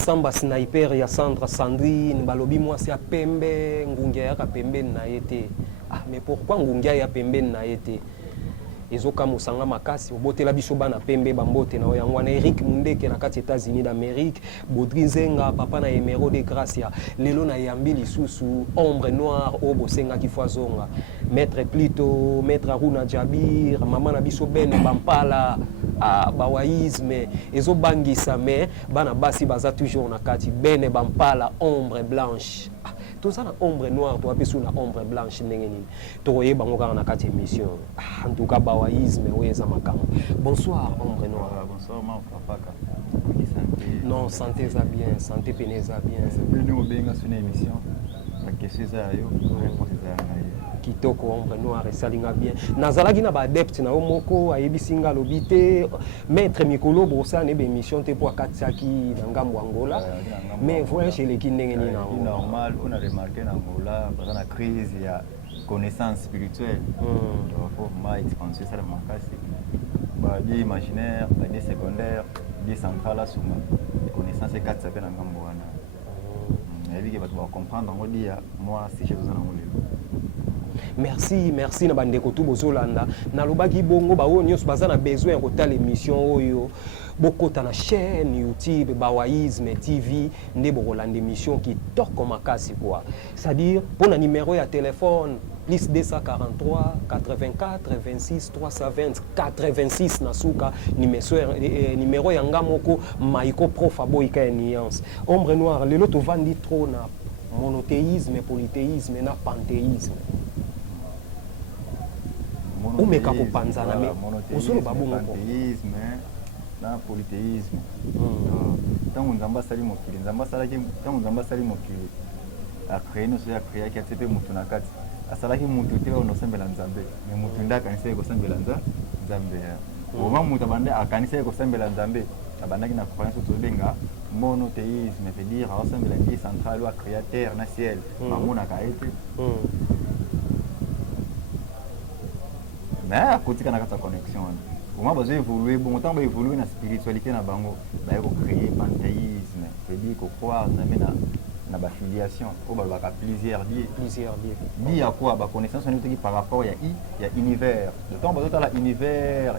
Samba sniper ya Sandra Sandrine balobi mwasi ya pembe ngungia ya pembe na yete. Ah mais pourquoi ngungia ya pembe na yete? Ezoka musanga makasi obotela biso bana pembe bambote na oyangwana Eric Mundeke na kati États-Unis d'Amérique, Baudry Nzenga papa na Emero de Gracia lelo na yambi lisusu ombre noire o bosenga kifwazonga maître Plito maître Aruna Jabir mama na biso bene bampala bawaïsme ezobangisa mais bana basi baza toujours na kati bene bampala ombre blanche. Tout ça, la ombre noire, tu as sur la ombre blanche. Tu as na kati émission. En tout cas, bawaïsme, oui, ça m'a. Bonsoir, ombre noire. Bonsoir, ma papa. Non, santé ça bien, santé péné ça bien. C'est bien nous bien sur une émission. Qu'est-ce que ça yo? Kitoko ombre noire et salinga bien. Nazalaki na ba adepte na omoko ayebisinga lobité maître Mikolo bossa ne be émission te pour Katsaki na ngambo Angola. Mais voyez chez les kindenge ni na. Normal, on a remarqué en Angola pendant la crise il y a connaissance spirituelle. Donc faut mal expanser ça dans ma casse. Bah des imaginaire, des secondaire, des centrales sur connaissance et Katsaki na ngambo wana. Et puis que tu vas comprendre on dit moi c'est chez vous en Angola. Merci na bandeko tu bozolanda na lobaki bongo ba oyo nyos baza na besoin ya kotala émission oyo bokota na chaîne YouTube Bawaïsme TV nde bokolanda émission qui toko makasi quoi, c'est-à-dire pour un numéro ya téléphone plus 243 84 26 320 86 na suka numéro ya ngamoko Maiko Prof Aboika Nuance ombre noire lelo to vandi trop na monothéisme polythéisme na panthéisme. Umeka kupanzana me usolo babungu monothéisme na polythéisme. Tangu nzamba sali mokili nzamba salaki tangu nzamba sali mokili après nous so ya créer ki atsepe mutu na kati asalaki mutu te ono sembela nzambe mais mutu ndaka nise ko sembela nzambe oma mutu bande akanise ko sembela nzambe abandaki na croyance to benga monothéisme veut dire assemble la centrale ou créateur na ciel mamuna ka été mais à côté kana kata connexion comment besoin évoluer bon temps ba évoluer na spiritualité na bango ba ko créer panthéisme veut dire ko croire na ba filiation ou ba plusieurs liés à quoi ba connaissance on est par rapport il y a univers le temps ba la univers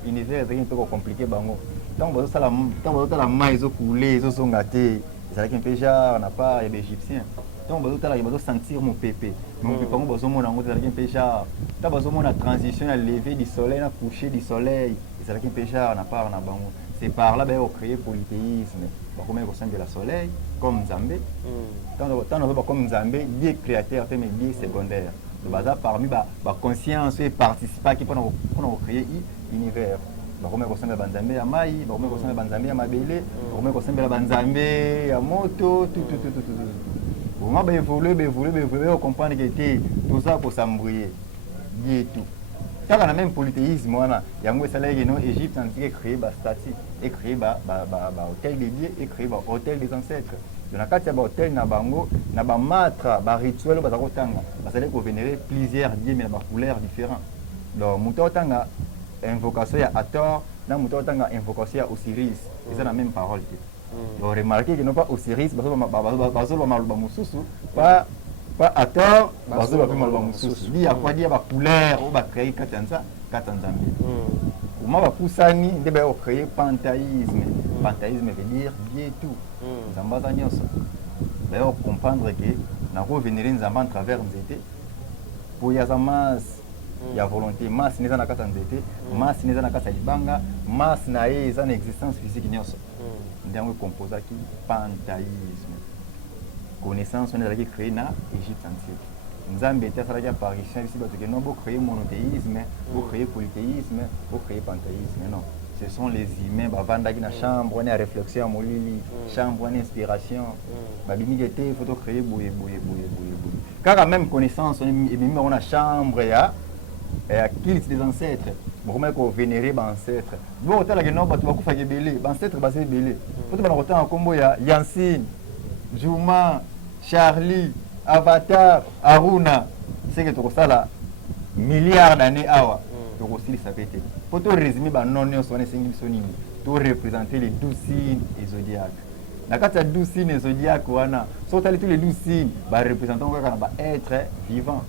c'est un peu compliqué bango tant ba la maïs au couler zo songate c'est un peu genre n'a pas les égyptiens tant ba il va sentir mon pépé mon pépé bango bazo mona ngo c'est un peu genre tant bazo mona transition à lever du soleil à coucher du soleil c'est un peu genre n'a pas na bango c'est par là ba on créer polythéisme ba comment ko sembela soleil comme Nzambe tant on va comme Nzambe Dieu créateur mais Dieu secondaire le bazar parmi ba conscience et participer qui pour créer univers ba comment ko sembela Nzambe ya mai ba comment ko sembela Nzambe ya mabele ba comment ko sembela Nzambe ya moto tout on va évoluer on comprendre que tout ça pour s'embrouiller Dieu tout ça on a même polythéisme wana yango esalaki no Égypte antique créé ba statue et créé ba hôtel des dieux et créé ba hôtel des ancêtres na kati ya ba hôtel na bango na ba matra ba rituel ba zakotanga basale ko vénérer plusieurs dieux mais na ba couleurs différents donc muto tanga invocation ya Hathor na muto tanga invocation ya Osiris c'est la même parole donc remarquez que non pas Osiris bazo ba maloba mususu pas Hathor bazo ba maloba mususu li ya kwa dia ba couleur ou ba créer katanza Nzambe comment ba pusani nde ba créer panthéisme veut dire bien tout nzamba za nyonso ba comprendre que na ko vénérer nzamba à travers nzete pour ya masse ya volonté masse neza na kata nzete masse neza na kata libanga masse na eza na existence physique nyonso ndango composa ki panthéisme connaissance on a créé na Égypte antique Nzambe était salaki apparition ici parce que non pour créer monothéisme pour créer polythéisme pour créer panthéisme non ce sont les humains bavandaki na chambre on est à réflexion molili chambre on inspiration babimi était faut créer boye car même connaissance on est même on a chambre ya culte des ancêtres comment qu'on vénérer ba ancêtres bon hôtel que non ba tu va kufa belé ba ancêtres ba c'est belé faut ba na kota kombo ya Yansine Juma Charlie Avatar Aruna c'est que tu ça milliards d'années awa tu aussi ça pété pour te résumer ba non on est singi sonini to représenter les 12 signes et zodiaques na kati ya 12 signes zodiaque wana so tali tous les 12 signes ba représentant kaka na ba être vivant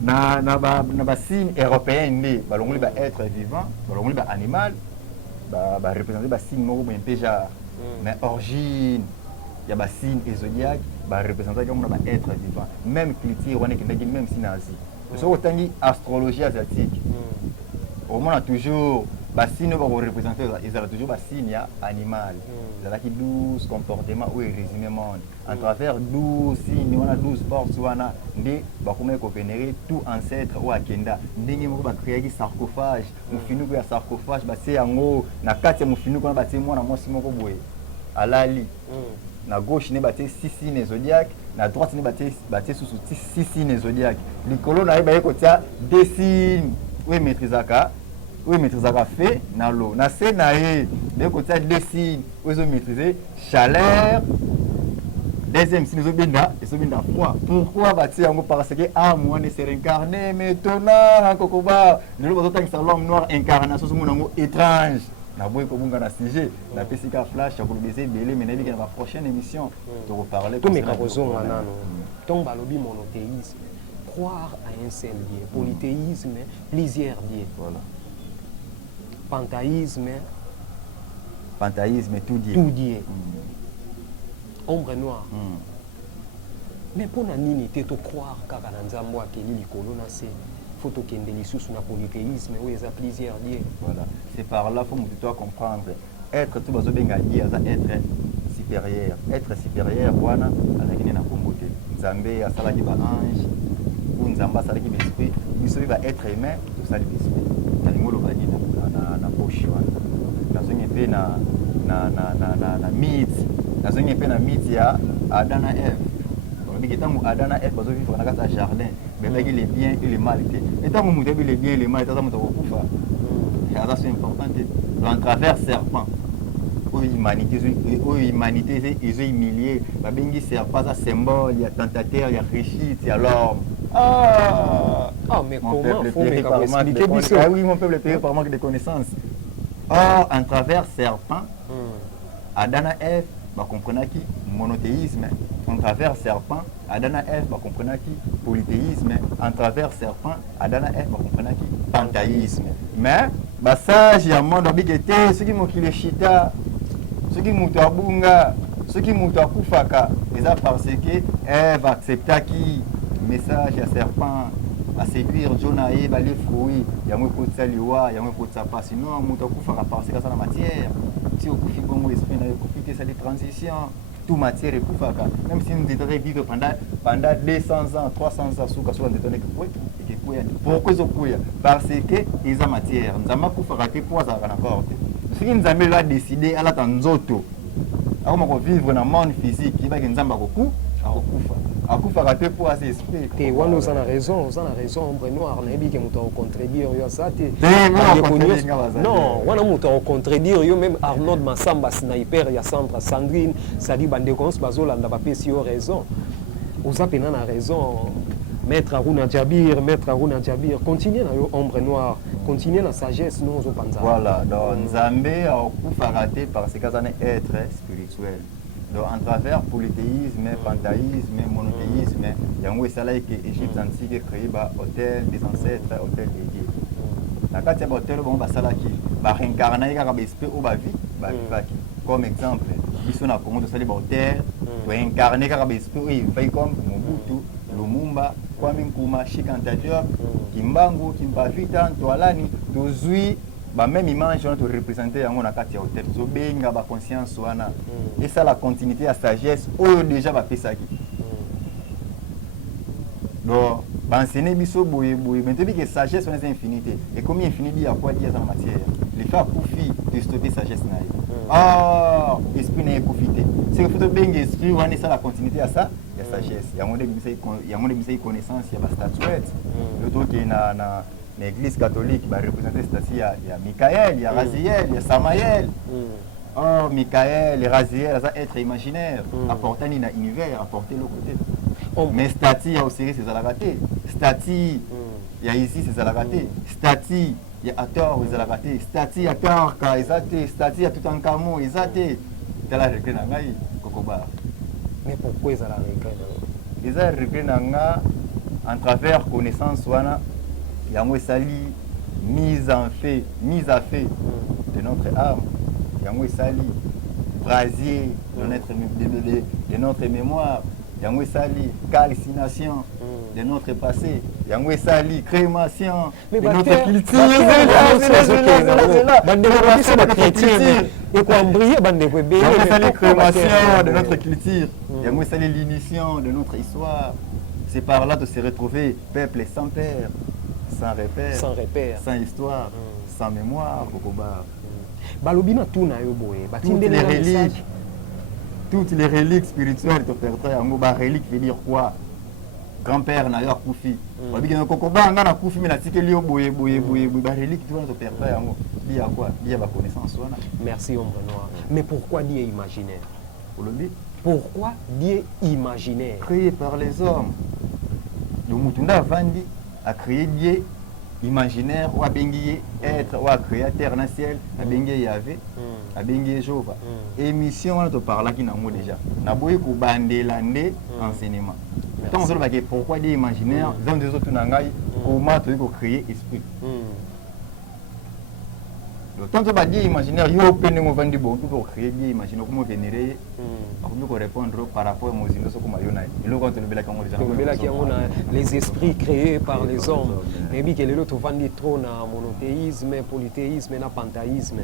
na ba signes européens nde balongoli ba être vivant balongoli ba animal ba représenter ba signe moko boye déjà mais origine ya ba signe zodiaque ba représenter comme na ba être vivant même culture wana kindaki même si na Asie so otangi astrologie asiatique au moins toujours ba signe ba représenter ils ont toujours ba signe ya animal là qui 12 comportements ou résumé monde à travers 12 signes wana 12 forces wana ndi ba kuma ko vénérer tout ancêtre ou akenda ndenge moko ba créer ki sarcophage mufinuko ya sarcophage ba se yango na kati ya mufinuko na ba te mwana mwasi moko boye alali na gauche ne ba te 6 signes zodiaque na droite ne ba te sous 6 signes zodiaque likolo na ba ko tia 2 signes oui maîtrisaka fait na l'eau na se na ye de côté 2 signes où ils ont maîtrisé chaleur deuxième signe ils ont bien froid pourquoi bâtir yango parce que moi ne se réincarner mais tona kokoba le bazo tangi sa l'homme noir incarnation so monango étrange na boy ko bunga na sujet na pesika flash ya ko baiser belé mais na bi na prochaine émission to reparler tout mais karozo nano donc balobi monothéisme croire à un seul Dieu polythéisme plusieurs dieux voilà panthéisme tout Dieu ombre noire mais pour nani te to croire kaka na nzambo akeli likolo na se faut to kende lisusu na polythéisme où ils a plusieurs dieux voilà c'est par là faut nous doit comprendre être tout bazo benga Dieu ça être supérieur wana azakine na kombote nzambe asalaki ba ange ou nzamba asalaki ba esprit biso ba être humain tout ça l'esprit ngolo bani na poche wana nazongi pe na mythe nazongi pe na mythe ya Adam na Ève on dit que tant Adam na Ève bazo vivre na kata jardin mais avec les biens et les mal et tant mu les biens et les mal ça muto kufa ça c'est important à travers serpent humanité ils ont humilié ba bengi serpent ça symbole ya tentateur ya réussite ya l'homme mais comment faut expliquer oui mon peuple est payé par manque de connaissances en travers serpent Adam et Ève ba comprenaki monothéisme en travers serpent Adam et Ève ba comprenaki polythéisme en travers serpent Adam et Ève ba comprenaki panthéisme mais ba sage ya monde bigete ceux qui mokile chita ceux qui mutu abunga ceux qui mutu akufaka eza parce que Ève acceptaki message ya serpent à séduire Jonah et les fruits yango ko tsaliwa yango ko tsapa sinon mutu akufaka parce que ça la matière si okufi bongo esprit na ekufite ça des transitions tout matière ekufaka même si nous devons vivre pendant 200 ans 300 ans suka suka ndetone que kuya pourquoi zokuya parce que ils a matière nzamba kufaka te pour ça na porte si nzambe l'a décidé ala tanzoto akoma ko vivre na monde physique kiba ke nzamba koku akufa akufa raté pour assez esprit te wana uzana raison ombre noire na yebi ke muto contredire yo ça te non wana muto contredire yo même Arnold Massamba sniper ya Sandra Sandrine ça dit bande cons bazolanda ba pesi yo raison oza pena na raison maître Aruna Djabir continuez na yo ombre noire continuez la sagesse non ozo panza voilà donc nzambe akufa raté parce que ça est être spirituel. Donc, en travers polythéisme, panthéisme, monothéisme, il y a un essai que l'Égypte antique a créé l'hôtel des ancêtres, l'hôtel des dieux. Dans le cas de l'hôtel, on va réincarner l'esprit ou la vie. Comme exemple, ici on a commencé à l'hôtel, on va incarner l'esprit comme Mobutu, Lumumba, Kwame Nkrumah, Cheikh Anta Diop, Kimbangu, Kimbavita, Ntwalani, Tozui. Même image on a représenté en a quatre hôtel zobenga ba conscience wana et ça la continuité à sagesse ou déjà ba pesaki donc ba enseigner biso boye maintenant que sagesse on est infinité et combien infinité à quoi dire dans la matière les faire profit de stopper sagesse na esprit n'est profiter c'est que faut benga esprit wana ça la continuité à ça il y a sagesse il y a mon connaissance il y a ba statuette le truc qui na l'église catholique va représenter cette statue, il y a Michael, il y a Raziel, il y a Samaël. Michael et Raziel, ça être imaginaire, apporter un univers, apporter le côté. Mais statue, il y a aussi c'est à la rater. Statue, il y a ici c'est à la rater. Statue, ya Hathor ezalaka te, statue ya Karka eza te, statue ya Toutankhamon eza te. Tala regret na ngai Kokobar. Mais pourquoi ça la regret? Eza regret na nga en travers connaissance wana yango esali mise à fait de notre âme. Yango esali brasier de notre mémoire. Yango esali calcination de notre passé. Yango esali crémation de notre culture. Yango esali crémation de notre culture. Yango esali l'initiation de notre histoire. C'est par là de se retrouver peuple sans père, sans repère, sans histoire, sans mémoire, Kokobar. Balobina tout na yo boye. Toutes les reliques spirituelles de ton père, yango ba relique veut dire quoi? Grand-père na yo akufi. Babi na Kokobar nga na kufi mais na tikeli yo boye ba relique tu vois ton père yango. Dia quoi? Dia ba connaissance wana. Merci Ombre Noire. Mais pourquoi Dieu imaginaire? Pourquoi Dieu imaginaire? Créé par les hommes. Le Mutunda Vandi a créé Dieu imaginaire, ou a bengi être, ou a créateur dans le ciel, a bengi Yahvé, a bengi Jéhovah. Émission, on te parle qui n'a pas déjà. N'a pas eu bandélande enseignement. Tant que pourquoi Dieu imaginaire, dans des autres nangai, comment tu veux créer esprit. Tant que Dieu imaginaire, il y a un Vandi bon pour créer Dieu imaginaire, comment vénérer. Pour répondre par rapport aux les esprits créés par les hommes. Mais bien que l'autre vendit trop na monothéisme, polythéisme, na panthéisme.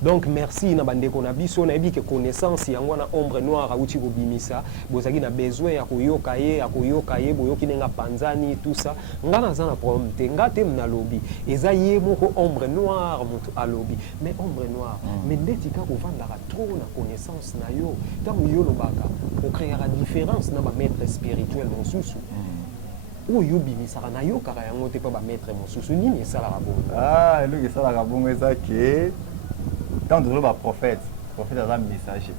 Donc merci na bande qu'on a biso na que connaissance yango na Ombre Noire auti ko bimisa bozaki na besoin ya koyoka ye boyoki nenga panzani tout ça ngana za na problème te ngate na lobby eza ye moko Ombre Noire mutu a lobby mais Ombre Noire mais ndetika ko vanda trop na connaissance na yo tant yo lobaka ko créer la différence na ba maître spirituel mosusu oyo bimisaka na yo kaka yango te pa ba maître mosusu nini esalaka bongo eloko esalaka bongo eza ke tant de prophète est un messager.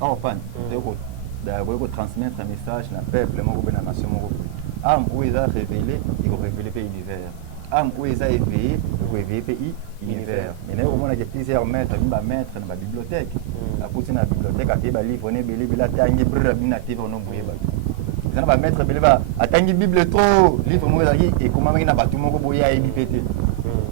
On peut transmettre un message à peuple, à la nation. Âme où il a révélé, il va révéler l'univers. Âme où il a éveillé, il va éveiller l'univers. Mais nous, on a plusieurs maîtres dans la bibliothèque. La pousse dans la bibliothèque, à tes livres, on est belé, la tangi, brûle, la tive, on est belé. Va mettre belé, à tangi bible trop, livre, moi, et comment il a battu mon boya et bipété.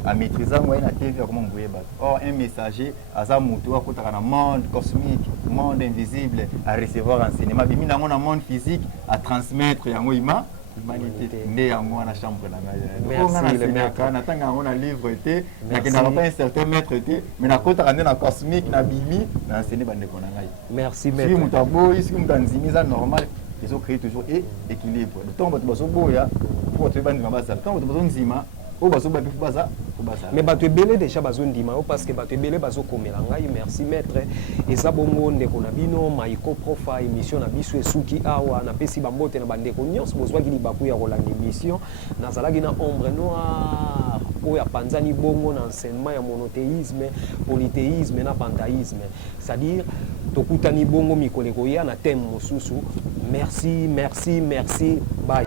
À maîtriser moi na TV comment bouyer bat. Or un messager aza mutu akotaka na monde cosmique, monde invisible à recevoir enseignement bimi na ngona monde physique à transmettre yango humanité né yango na chambre na ngai. Merci le maître. Na tanga ngona livre été na ke na pas un certain maître été mais na kotaka na cosmique na bimi na enseigner bande ko na ngai. Merci maître. Si mutu boy, si mutu nzimiza normal, ils ont créé toujours équilibre. Le temps bato baso boya pour te bande mabasa. Temps bato baso nzima mais bato ebele déjà bazondima parce que bato ebele bazokomela ngai merci maître eza bongo ndeko na bino maiko profa émission na biso esuki awa napesi bambote na bandeko nyonso bozwaki libaku ya kolanda émission nazalaki na Ombre Noire oyo apanzani bongo na enseignement ya monothéisme polythéisme na panthéisme c'est-à-dire tokutani bongo mikolo ekoya na thème mosusu merci bye.